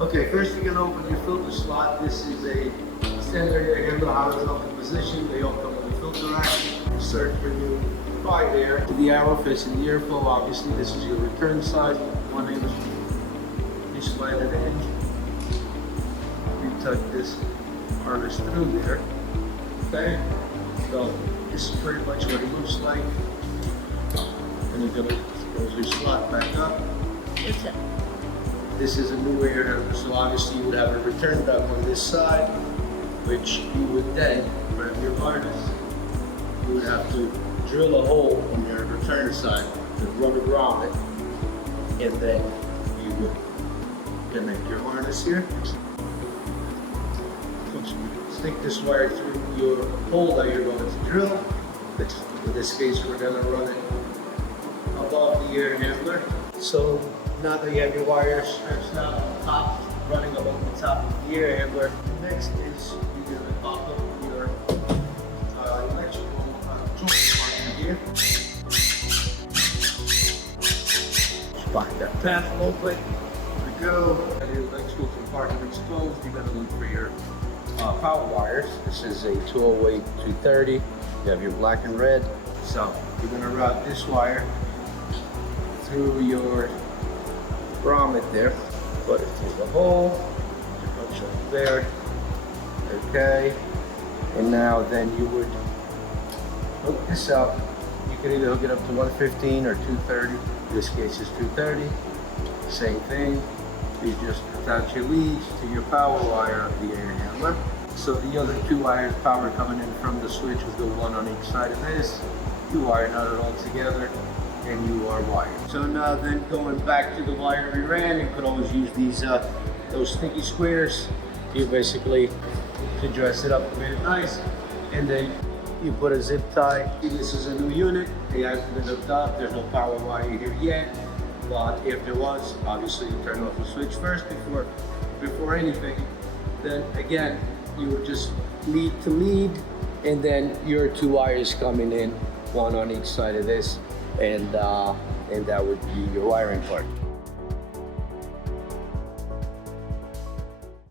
Okay, first you're gonna open your filter slot. This is a standard air handler horizontal position. They all come with a filter rack. Insert your new pipe air to the arrow facing the airflow. Obviously, this is your return side. One end, you slide it in. You tuck this harness through there. Okay, so this is pretty much what it looks like. And you're gonna close your slot back up. This is a new air handler, so obviously you would have a return duct on this side, which you would then grab your harness. You would have to drill a hole on your return side to rubber grommet, and then you would connect your harness here. Stick this wire through your hole that you're going to drill. In this case, we're going to run it above the air handler. So now that you have your wire stretched out on top, running above the top of the air handler, next is you're going to pop up your electrical compartment here. Find that path open. There we go. And your electrical compartment's closed. You're going to look for your power wires. This is a 208, 230. You have your black and red. So you're going to route this wire through your grommet there. Put it through the hole. Punch up there. Okay. And now then you would hook this up. You can either hook it up to 115 or 230. In this case it's 230. Same thing. You just attach your leads to your power wire of the air handler. So the other two wires, power coming in from the switch, will go one on each side of this. You wire nut it all together, and you are wired. So now then, going back to the wire we ran, you could always use these those sticky squares. You basically to dress it up, made it nice, and then you put a zip tie. This is a new unit. It hasn't been hooked up. There's no power wire here yet. But if there was, obviously you turn off the switch first before anything. Then again, you would just lead to lead, and then your two wires coming in, one on each side of this, and that would be your wiring part.